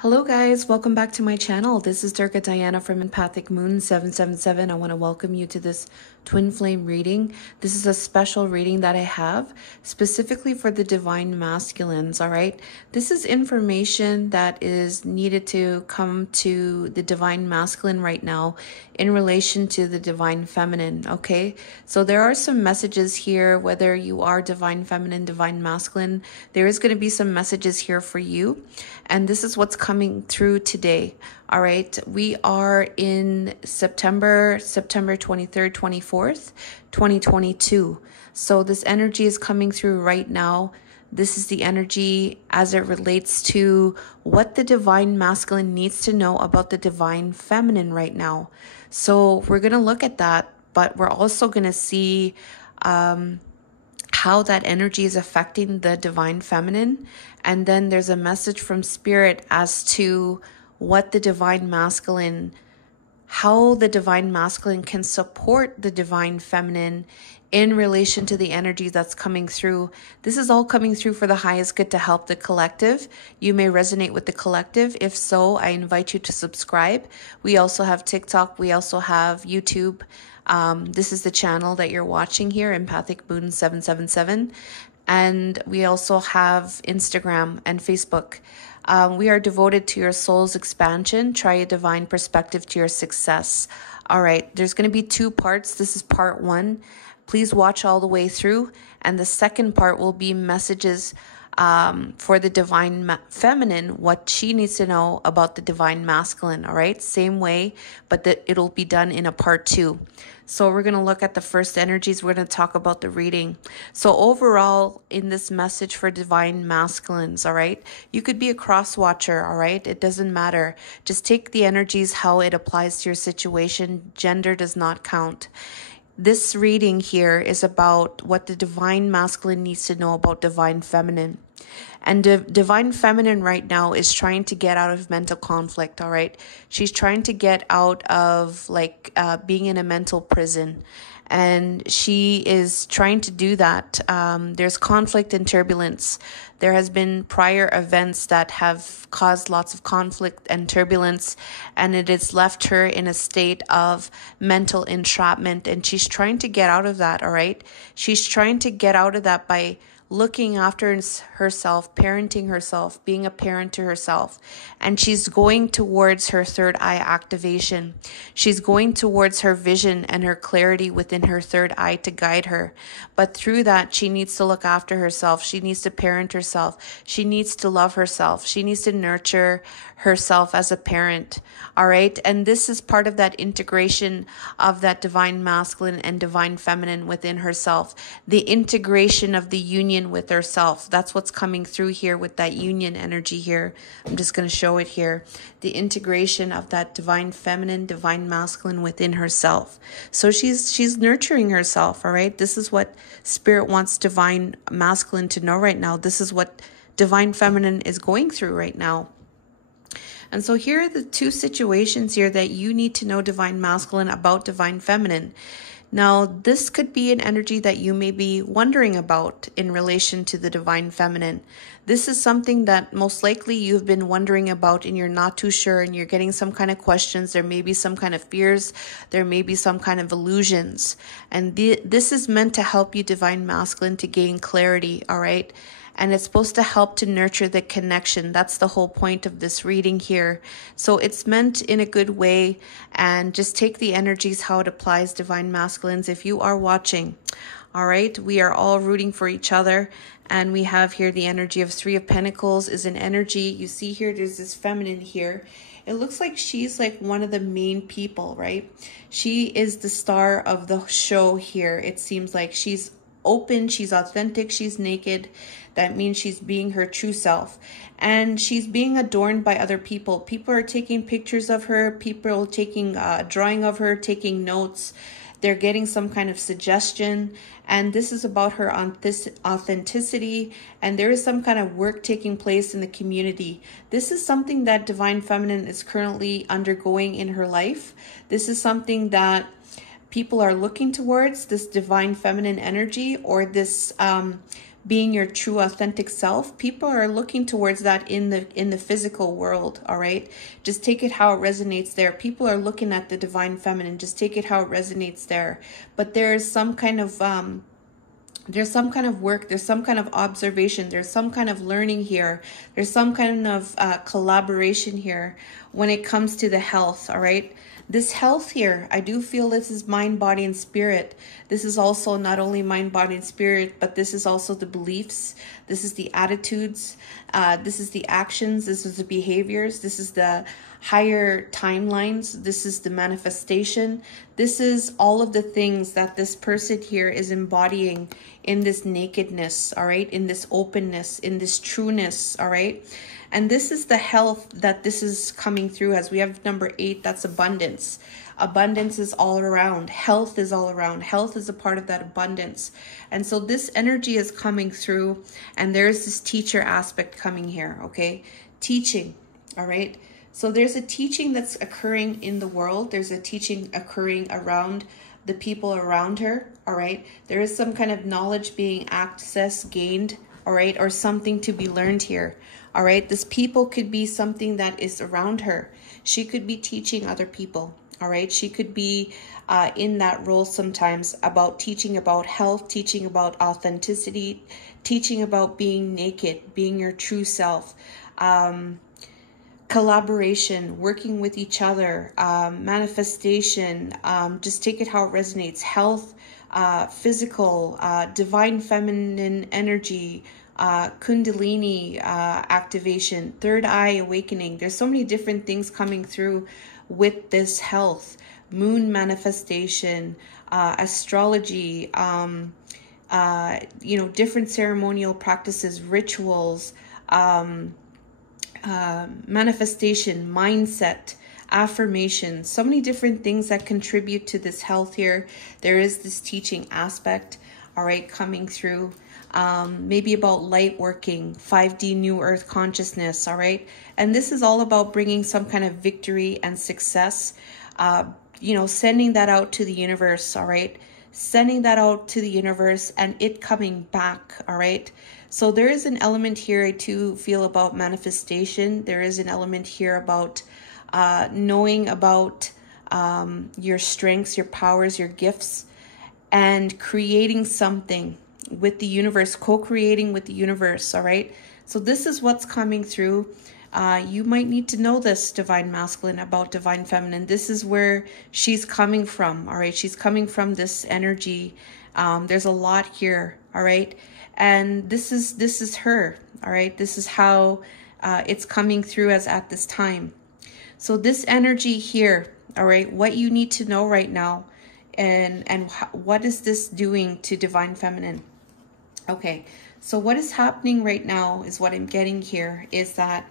Hello guys, welcome back to my channel. This is Durga Diana from Empathic Moon 777. I want to welcome you to this twin flame reading. This is a special reading that I have specifically for the divine masculines, all right? This is information that is needed to come to the divine masculine right now in relation to the divine feminine, okay? So there are some messages here, whether you are divine feminine, divine masculine, there is going to be some messages here for you. And this is what's coming through today. All right. We are in September 23rd, 24th, 2022. So this energy is coming through right now. This is the energy as it relates to what the divine masculine needs to know about the divine feminine right now. So we're going to look at that, but we're also going to see how that energy is affecting the divine feminine. And then there's a message from spirit as to what the divine masculine, how the divine masculine can support the divine feminine in relation to the energy that's coming through. This is all coming through for the highest good to help the collective. You may resonate with the collective. If so, I invite you to subscribe. We also have TikTok. We also have YouTube. This is the channel that you're watching here, Empathic Moon 777. And we also have Instagram and Facebook. We are devoted to your soul's expansion. Try a divine perspective to your success. All right, there's going to be two parts. This is part one. Please watch all the way through. And the second part will be messages for the divine feminine, what she needs to know about the divine masculine. All right, same way, but it'll be done in a part two. So we're going to look at the first energies. We're going to talk about the reading. So overall, in this message for divine masculines, all right, you could be a cross watcher, all right? It doesn't matter. Just take the energies, how it applies to your situation. Gender does not count. This reading here is about what the divine masculine needs to know about divine feminine. And divine feminine right now is trying to get out of mental conflict, all right? She's trying to get out of being in a mental prison. And she is trying to do that. There's conflict and turbulence. There has been prior events that have caused lots of conflict and turbulence, and it has left her in a state of mental entrapment. And she's trying to get out of that, all right? She's trying to get out of that by looking after herself, parenting herself, being a parent to herself. And she's going towards her third eye activation. She's going towards her vision and her clarity within her third eye to guide her. But through that, she needs to look after herself. She needs to parent herself. She needs to love herself. She needs to nurture herself as a parent. All right. And this is part of that integration of that divine masculine and divine feminine within herself. The integration of the union with herself. That's what's coming through here with that union energy here. I'm just going to show it here. The integration of that divine feminine, divine masculine within herself. So she's nurturing herself, all right? This is what spirit wants divine masculine to know right now. This is what divine feminine is going through right now. And so here are the two situations here that you need to know divine masculine about divine feminine. Now, this could be an energy that you may be wondering about in relation to the divine feminine. This is something that most likely you've been wondering about and you're not too sure and you're getting some kind of questions. There may be some kind of fears. There may be some kind of illusions. And this is meant to help you, divine masculine, to gain clarity, all right? And it's supposed to help to nurture the connection. That's the whole point of this reading here. So it's meant in a good way. And just take the energies, how it applies, divine masculines. If you are watching, all right, we are all rooting for each other. And we have here the energy of Three of Pentacles is an energy. You see here, there's this feminine here. It looks like she's like one of the main people, right? She is the star of the show here. It seems like she's open, she's authentic, she's naked. That means she's being her true self. And she's being adorned by other people. People are taking pictures of her. People are taking drawing of her, taking notes. They're getting some kind of suggestion. And this is about her authenticity. And there is some kind of work taking place in the community. This is something that divine feminine is currently undergoing in her life. This is something that people are looking towards, this divine feminine energy, or this being your true authentic self, people are looking towards that in the physical world. All right, just take it how it resonates there. People are looking at the divine feminine, just take it how it resonates there. But there's some kind of work, there's some kind of observation, there's some kind of learning here, there's some kind of collaboration here when it comes to the health. All right, this health here, I do feel this is mind, body, and spirit. This is also not only mind, body, and spirit, but this is also the beliefs, this is the attitudes, this is the actions, this is the behaviors, this is the higher timelines, this is the manifestation. This is all of the things that this person here is embodying in this nakedness, all right, in this openness, in this trueness, all right. And this is the health that this is coming through as we have number 8, that's abundance. Abundance is all around. Health is all around. Health is a part of that abundance. And so this energy is coming through, and there's this teacher aspect coming here, okay? Teaching, all right? So there's a teaching that's occurring in the world. There's a teaching occurring around the people around her, all right? There is some kind of knowledge being accessed, gained, all right, or something to be learned here, all right? This people could be something that is around her. She could be teaching other people, all right? She could be in that role sometimes about teaching about health, teaching about authenticity, teaching about being naked, being your true self, collaboration, working with each other, manifestation, just take it how it resonates, health, physical, divine feminine energy, kundalini activation, third eye awakening. There's so many different things coming through with this health, moon manifestation, astrology, different ceremonial practices, rituals, manifestation, mindset, affirmation, so many different things that contribute to this health here. There is this teaching aspect, all right, coming through. Maybe about light working, 5D New Earth consciousness, all right? And this is all about bringing some kind of victory and success, sending that out to the universe, all right? Sending that out to the universe and it coming back, all right? So there is an element here I too feel about manifestation. There is an element here about knowing about your strengths, your powers, your gifts, and creating something with the universe, co-creating with the universe, all right? So this is what's coming through. You might need to know this, Divine Masculine, about Divine Feminine. This is where she's coming from, all right? She's coming from this energy. There's a lot here, all right? And this is her, all right? This is how it's coming through as at this time. So this energy here, all right, what you need to know right now, and what is this doing to Divine Feminine? Okay, so what is happening right now is what I'm getting here is that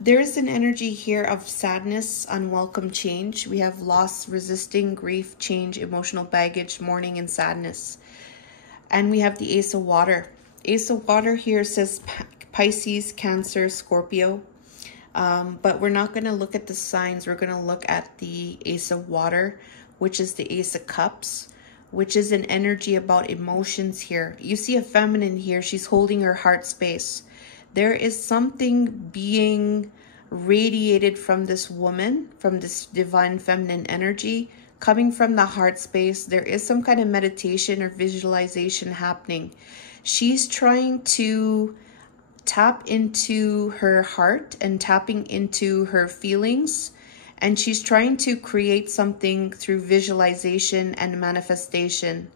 there is an energy here of sadness, unwelcome change. We have loss, resisting, grief, change, emotional baggage, mourning, and sadness. And we have the Ace of Water. Ace of Water here says Pisces, Cancer, Scorpio. But we're not going to look at the signs. We're going to look at the Ace of Water, which is the Ace of Cups, which is an energy about emotions here. You see a feminine here. She's holding her heart space. There is something being radiated from this woman, from this divine feminine energy, coming from the heart space. There is some kind of meditation or visualization happening. She's trying to tap into her heart and tapping into her feelings. And she's trying to create something through visualization and manifestation.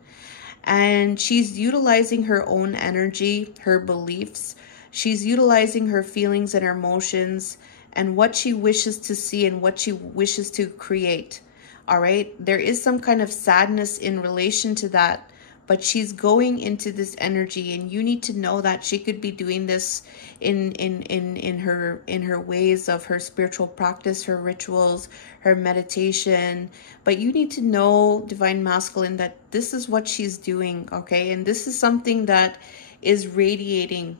And she's utilizing her own energy, her beliefs. She's utilizing her feelings and her emotions and what she wishes to see and what she wishes to create. All right. There is some kind of sadness in relation to that, but she's going into this energy, and you need to know that she could be doing this in her ways of her spiritual practice, her rituals, her meditation. But you need to know, Divine Masculine, that this is what she's doing, okay? And this is something that is radiating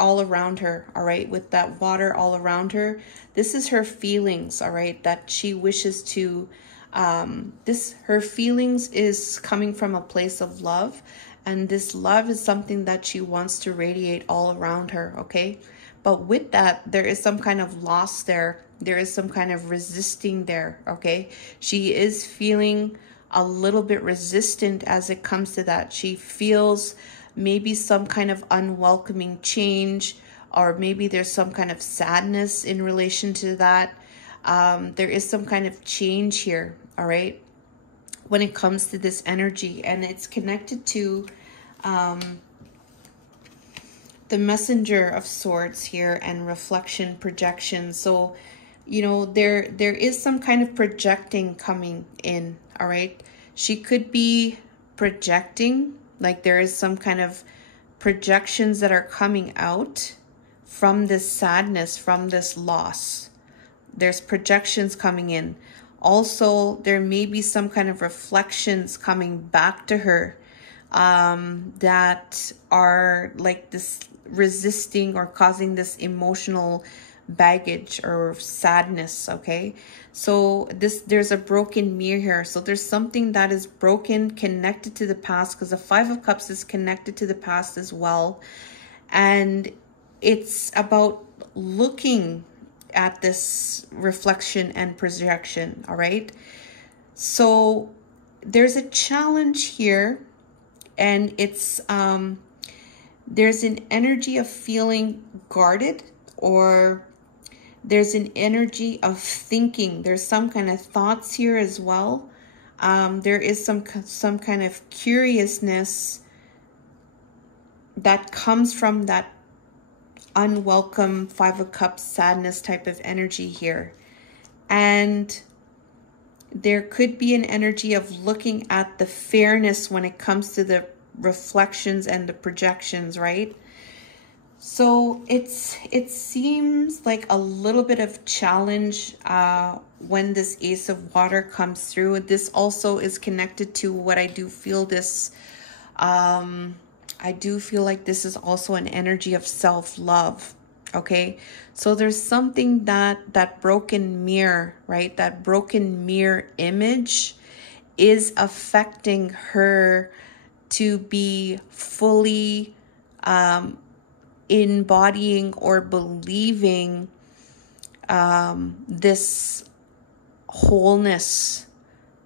all around her, all right? With that water all around her, this is her feelings, all right? That she wishes to. Her feelings is coming from a place of love, And this love is something that she wants to radiate all around her, okay? But with that, there is some kind of loss there. There is some kind of resisting there, okay? She is feeling a little bit resistant as it comes to that. She feels maybe some kind of unwelcoming change, or maybe there's some kind of sadness in relation to that. There is some kind of change here, all right, when it comes to this energy. And it's connected to the Messenger of Swords here and reflection, projection. So, you know, there is some kind of projecting coming in, all right? She could be projecting, like there is some kind of projections that are coming out from this sadness, from this loss. There's projections coming in. Also, there may be some kind of reflections coming back to her that are like this resisting or causing this emotional baggage or sadness, okay? So there's a broken mirror here. So there's something that is broken, connected to the past, because the Five of Cups is connected to the past as well. And it's about looking at this reflection and projection, all right? So there's a challenge here, and it's there's an energy of feeling guarded, or there's an energy of thinking. There's some kind of thoughts here as well. There is some kind of curiousness that comes from that unwelcome Five of Cups sadness type of energy here. And there could be an energy of looking at the fairness when it comes to the reflections and the projections, right? So it seems like a little bit of challenge when this Ace of Water comes through. This also is connected to what I do feel this I do feel like this is also an energy of self-love, okay? So there's something that broken mirror, right? That broken mirror image is affecting her to be fully embodying or believing this wholeness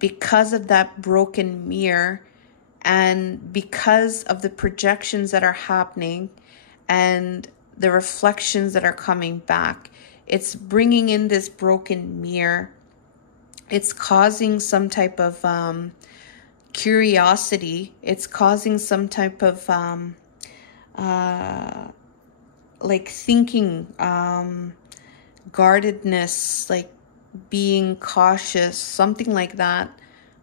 because of that broken mirror, and because of the projections that are happening and the reflections that are coming back. It's bringing in this broken mirror. It's causing some type of curiosity. It's causing some type of like thinking, guardedness, like being cautious, something like that,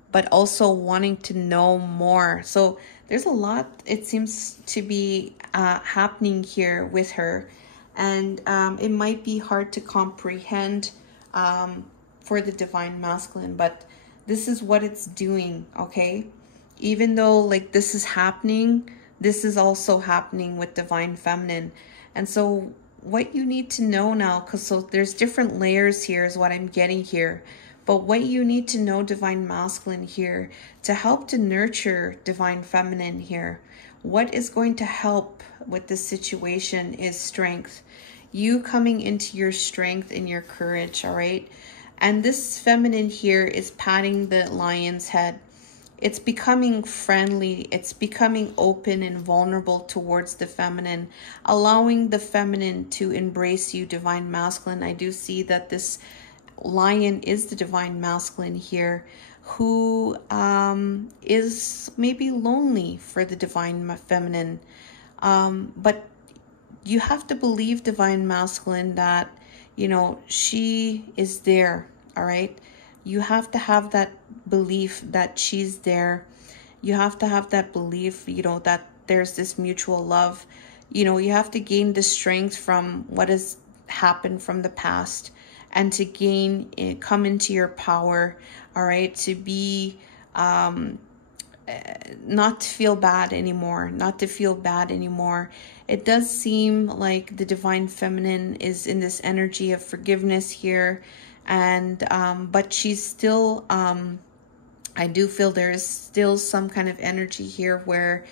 but also wanting to know more. So there's a lot, it seems to be happening here with her. And it might be hard to comprehend for the Divine Masculine, but this is what it's doing, okay? Even though like this is happening, this is also happening with Divine Feminine. And so what you need to know now, because so there's different layers here is what I'm getting here. But what you need to know, Divine Masculine here, to help to nurture Divine Feminine here, what is going to help with this situation is strength. You coming into your strength and your courage, all right? And this feminine here is patting the lion's head. It's becoming friendly. It's becoming open and vulnerable towards the feminine, allowing the feminine to embrace you, Divine Masculine. I do see that this lion is the Divine Masculine here, who is maybe lonely for the Divine Feminine. But you have to believe, Divine Masculine, that, you know, she is there, all right? You have to have that belief that she's there. You have to have that belief, you know, that there's this mutual love. You know, you have to gain the strength from what has happened from the past, and to come into your power, all right? To be, not to feel bad anymore, It does seem like the Divine Feminine is in this energy of forgiveness here. And, but she's still, I do feel there is still some kind of energy here where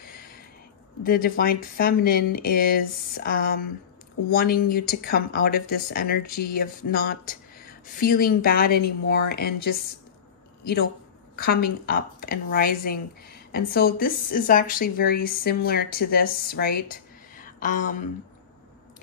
the divine feminine is wanting you to come out of this energy of not feeling bad anymore and just, you know, coming up and rising. And so this is actually very similar to this, right?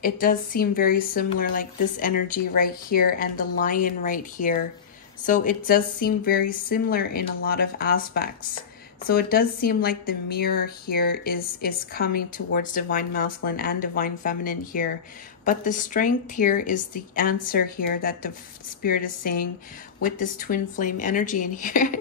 It does seem very similar, like this energy right here and the lion right here. So it does seem very similar in a lot of aspects. So it does seem like the mirror here is coming towards divine masculine and divine feminine here. But the strength here is the answer here that the spirit is saying with this twin flame energy in here.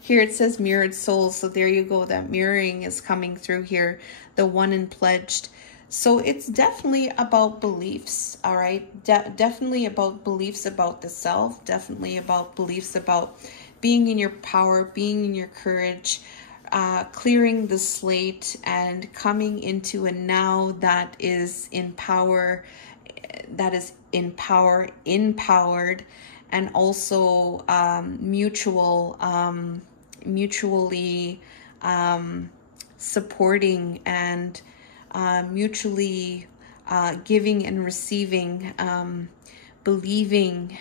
Here it says mirrored souls. So there you go. That mirroring is coming through here. The one and pledged. So it's definitely about beliefs, all right? Definitely about beliefs about the self. Definitely about beliefs about being in your power, being in your courage, clearing the slate and coming into a now that is in power, empowered, and also mutually supporting and mutually giving and receiving, believing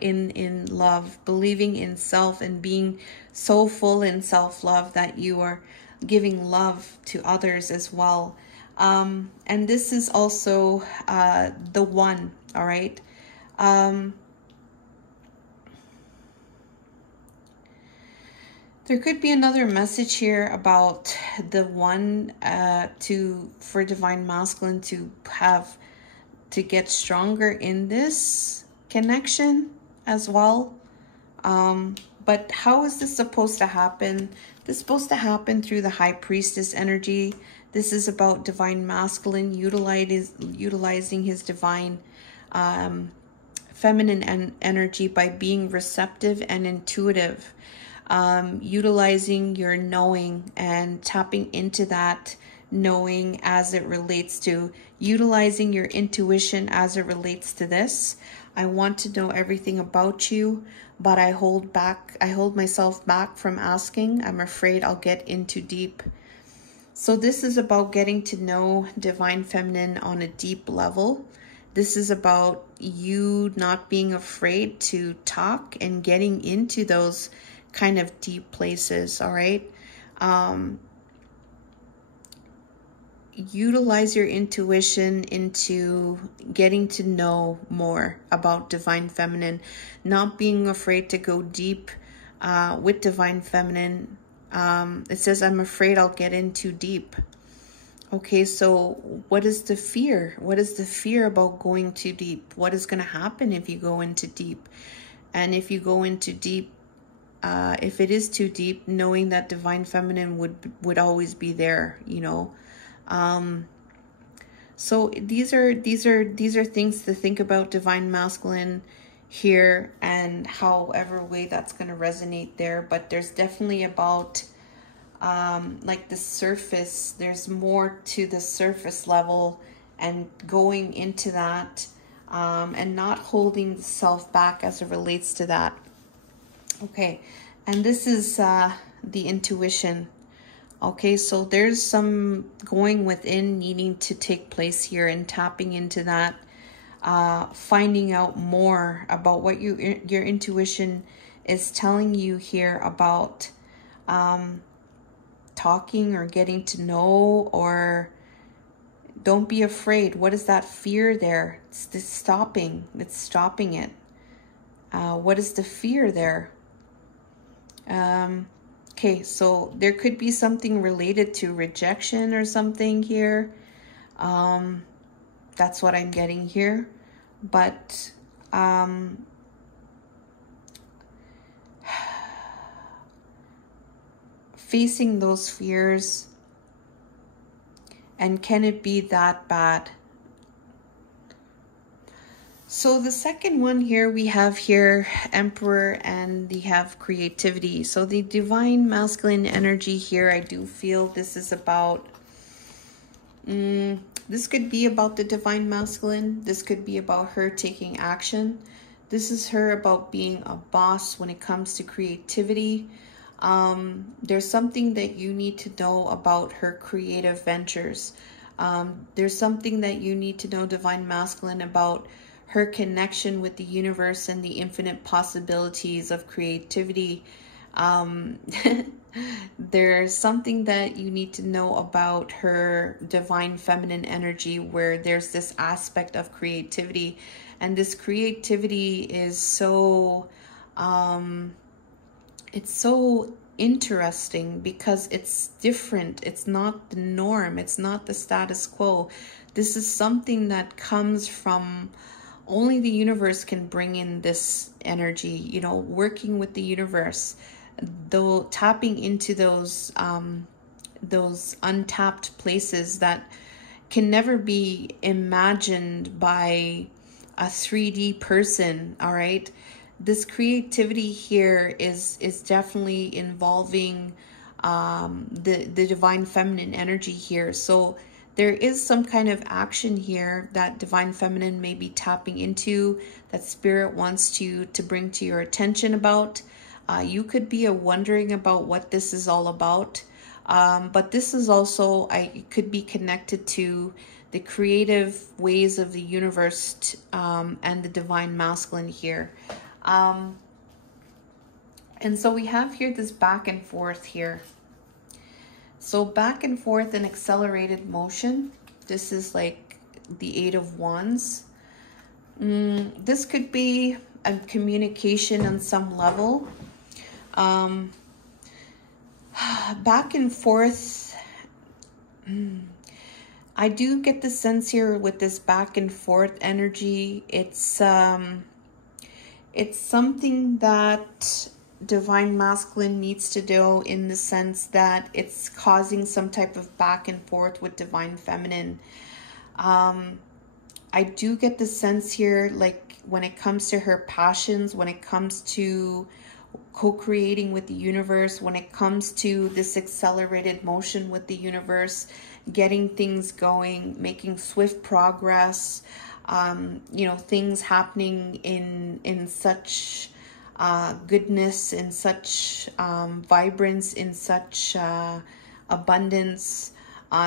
in love, believing in self, and being so full in self-love that you are giving love to others as well. And this is also the one, all right? There could be another message here about the one for divine masculine to get stronger in this connection as well. But how is this supposed to happen? This is supposed to happen through the high priestess energy. This is about divine masculine utilizing his divine feminine energy by being receptive and intuitive. Utilizing your knowing and tapping into that knowing as it relates to utilizing your intuition as it relates to this. I want to know everything about you, but I hold myself back from asking. I'm afraid I'll get in too deep. So this is about getting to know divine feminine on a deep level. This is about you not being afraid to talk and getting into those kind of deep places, all right? Utilize your intuition into getting to know more about divine feminine, not being afraid to go deep with divine feminine. It says, I'm afraid I'll get in too deep. Okay, so what is the fear? What is the fear about going too deep? What is going to happen if you go into deep? And if you go into deep, if it is too deep, knowing that divine feminine would always be there, you know. So these are things to think about divine masculine here, and however way that's going to resonate there. But there's definitely about like the surface. There's more to the surface level and going into that, and not holding self back as it relates to that. Okay, and this is the intuition. Okay, so there's some going within needing to take place here and tapping into that, finding out more about what your intuition is telling you here about talking or getting to know, or don't be afraid. What is that fear there? It's stopping it. What is the fear there? Okay, so there could be something related to rejection or something here. That's what I'm getting here. But facing those fears, and can it be that bad? So the second one here, we have here Emperor, and we have creativity. So the divine masculine energy here, I do feel this is about, this could be about the divine masculine. This could be about her taking action. This is her about being a boss when it comes to creativity. There's something that you need to know about her creative ventures. There's something that you need to know, Divine Masculine, about her connection with the universe and the infinite possibilities of creativity. There's something that you need to know about her divine feminine energy, where there's this aspect of creativity, and this creativity is so it's so interesting because it's different. It's not the norm. It's not the status quo. This is something that comes from, only the universe can bring in this energy, you know, working with the universe, though tapping into those untapped places that can never be imagined by a 3D person. All right, this creativity here is definitely involving the divine feminine energy here. So there is some kind of action here that divine feminine may be tapping into, that spirit wants to bring to your attention about. You could be wondering about what this is all about, but this is also, it could be connected to the creative ways of the universe and the divine masculine here. And so we have here this back and forth here. So back and forth in accelerated motion. This is like the Eight of Wands. This could be a communication on some level. Back and forth. I do get the sense here with this back and forth energy. It's something that divine masculine needs to do, in the sense that it's causing some type of back and forth with divine feminine. I do get the sense here, like when it comes to her passions, when it comes to co-creating with the universe, when it comes to this accelerated motion with the universe, getting things going, making swift progress, you know, things happening in such goodness, in such vibrance, in such abundance.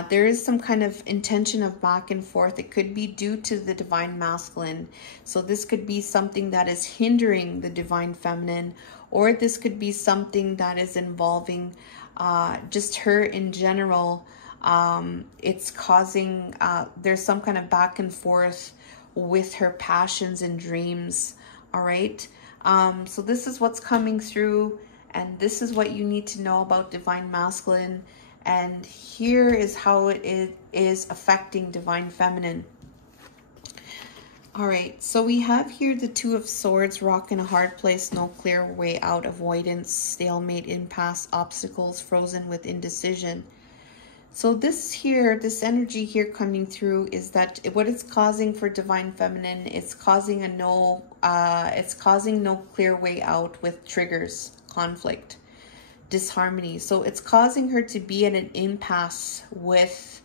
There is some kind of intention of back and forth. It could be due to the divine masculine. So this could be something that is hindering the divine feminine, or this could be something that is involving just her in general. It's causing, there's some kind of back and forth with her passions and dreams. All right. So this is what's coming through, and this is what you need to know about divine masculine. And here is how it is affecting divine feminine. All right, so we have here the Two of Swords, rock in a hard place, no clear way out, avoidance, stalemate, impasse, obstacles, frozen with indecision. So this here, this energy here coming through is that what it's causing for divine feminine, it's causing no clear way out with triggers, conflict, disharmony. So it's causing her to be at an impasse with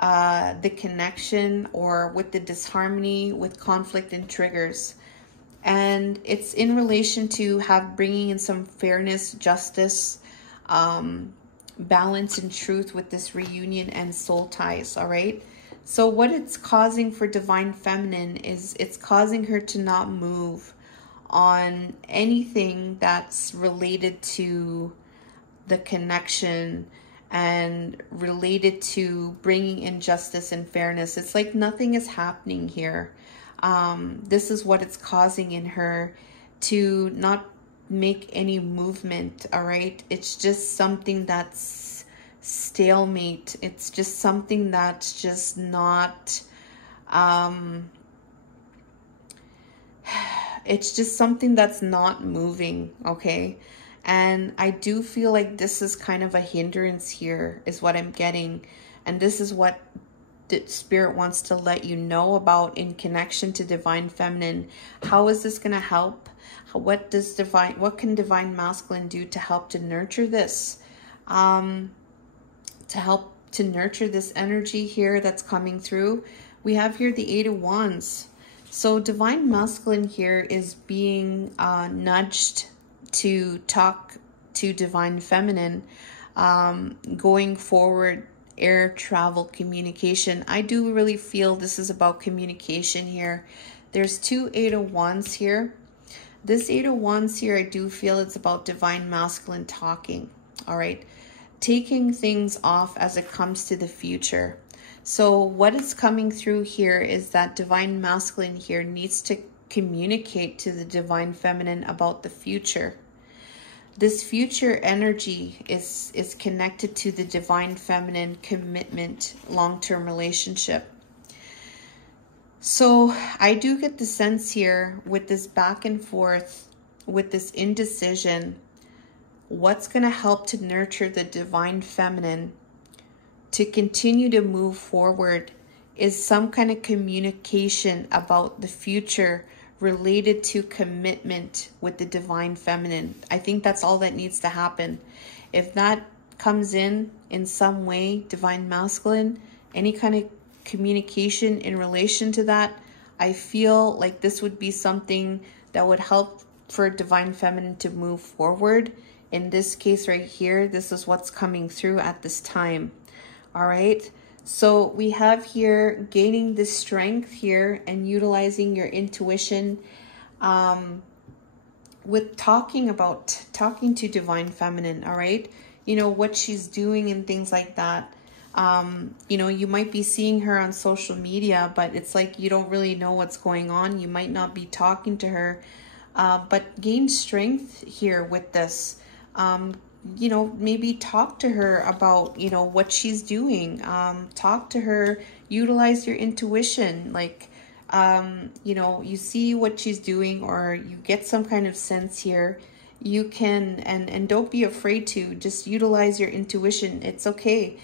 the connection, or with the disharmony, with conflict and triggers. And it's in relation to bringing in some fairness, justice, balance and truth with this reunion and soul ties. All right, so what it's causing for divine feminine is it's causing her to not move on anything that's related to the connection and related to bringing in justice and fairness. It's like nothing is happening here. This is what it's causing in her, to not make any movement. All right, it's just something that's stalemate. It's just something that's just not it's just something that's not moving. Okay, and I do feel like this is kind of a hindrance here, is what I'm getting. And this is what the spirit wants to let you know about in connection to divine feminine. How is this going to help? What can divine masculine do to help to nurture this? To help to nurture this energy here that's coming through. We have here the Eight of Wands. So divine masculine here is being nudged to talk to Divine Feminine, going forward, air travel, communication. I do really feel this is about communication here. There's two Eight of Wands here. This Eight of Wands here, I do feel it's about Divine Masculine talking, all right? Taking things off as it comes to the future. So what is coming through here is that Divine Masculine here needs to communicate to the Divine Feminine about the future. This future energy is connected to the Divine Feminine commitment, long-term relationship. So I do get the sense here with this back and forth, with this indecision, what's going to help to nurture the Divine Feminine to continue to move forward is some kind of communication about the future related to commitment with the Divine Feminine. I think that's all that needs to happen. If that comes in some way, Divine Masculine, any kind of communication in relation to that, I feel like this would be something that would help for Divine Feminine to move forward. In this case right here, this is what's coming through at this time. All right. So we have here gaining the strength here and utilizing your intuition with talking to Divine Feminine. All right. You know, what she's doing and things like that. You know, you might be seeing her on social media, but it's like you don't really know what's going on. You might not be talking to her, but gain strength here with this. You know, maybe talk to her about, you know, what she's doing. Talk to her, utilize your intuition. Like, you know, you see what she's doing or you get some kind of sense here. You can, and don't be afraid to just utilize your intuition. It's okay.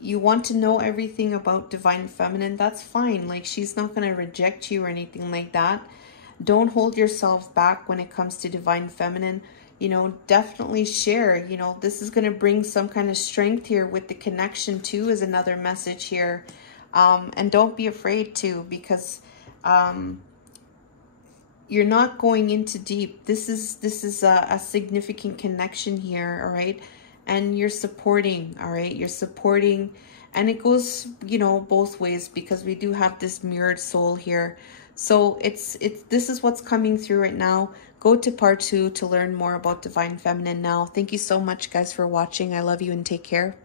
You want to know everything about Divine Feminine, that's fine. Like, she's not going to reject you or anything like that. Don't hold yourself back when it comes to Divine Feminine. You know, definitely share. You know, this is going to bring some kind of strength here with the connection too, is another message here. And don't be afraid to, because you're not going into deep. This is a significant connection here, all right? And you're supporting, all right? You're supporting, and it goes, you know, both ways, because we do have this mirrored soul here. So this is what's coming through right now. Go to part 2 to learn more about Divine Feminine now. Thank you so much, guys, for watching. I love you and take care.